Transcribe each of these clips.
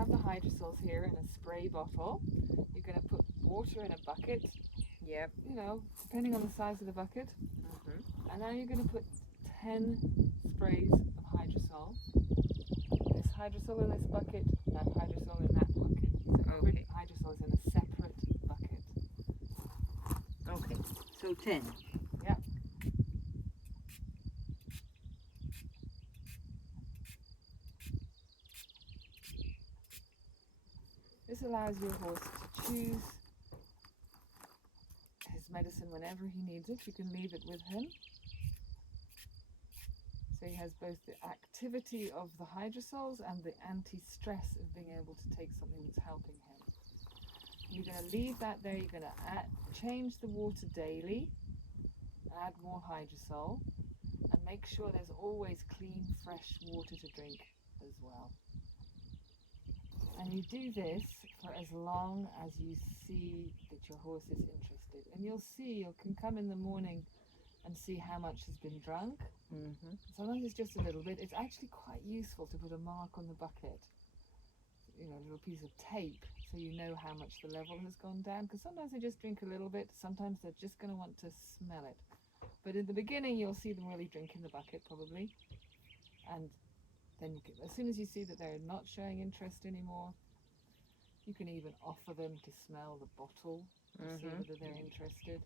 have the hydrosols here in a spray bottle. You're going to put water in a bucket. Yep. You know, depending on the size of the bucket. Mm-hmm. And now you're going to put 10 sprays of hydrosol. This hydrosol in this bucket, that hydrosol in that bucket. So every Okay. hydrosol is in a separate bucket. Okay. So 10. Yeah. This allows your horse to choose his medicine whenever he needs it. You can leave it with him. So he has both the activity of the hydrosols and the anti-stress of being able to take something that's helping him. You're going to leave that there. You're going to change the water daily, add more hydrosol, and make sure there's always clean, fresh water to drink as well. And you do this for as long as you see that your horse is interested. And you'll see, you can come in the morning and see how much has been drunk. Mm-hmm. Sometimes it's just a little bit. It's actually quite useful to put a mark on the bucket, you know, a little piece of tape, so you know how much the level has gone down. Because sometimes they just drink a little bit, sometimes they're just going to want to smell it. But in the beginning, you'll see them really drinking the bucket probably. And then you can, as soon as you see that they're not showing interest anymore, you can even offer them to smell the bottle to see whether they're interested.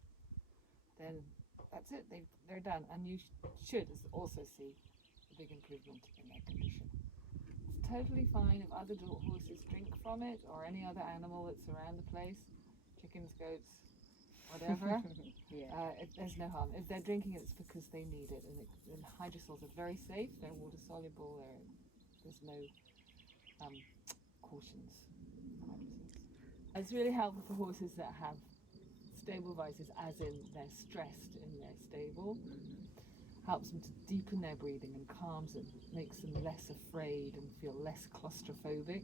Then that's it, they're done. And you should also see a big improvement in their condition. It's totally fine if other horses drink from it, or any other animal that's around the place, chickens, goats, whatever. Yeah. There's no harm. If they're drinking it, it's because they need it. And hydrosols are very safe. They're water soluble. There's no cautions for hydrosols. It's really helpful for horses that have stable vices, as in they're stressed in their stable. Helps them to deepen their breathing and calms them, makes them less afraid and feel less claustrophobic.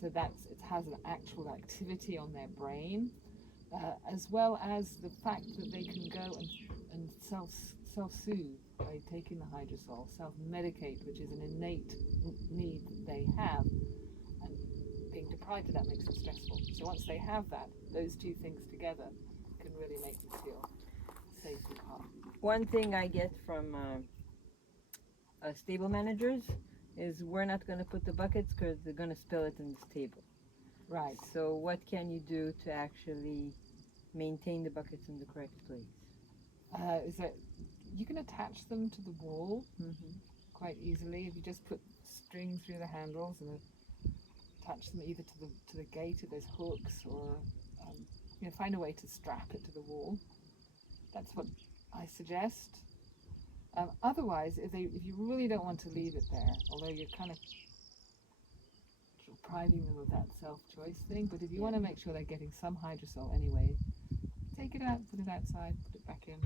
So it has an actual activity on their brain, as well as the fact that they can go and self-soothe by taking the hydrosol, self-medicate, which is an innate need that they have, and being deprived of that makes them stressful. So once they have that, those two things together can really make them feel safe and calm. One thing I get from stable managers is we're not going to put the buckets because they're going to spill it in the stable. Right. So what can you do to actually maintain the buckets in the correct place? Is that you can attach them to the wall quite easily if you just put string through the handles and attach them either to the gate if there's hooks, or find a way to strap it to the wall. That's what I suggest. Otherwise, if you really don't want to leave it there, although you're kind of depriving them of that self-choice thing, but if you want to make sure they're getting some hydrosol anyway, take it out, put it outside, put it back in.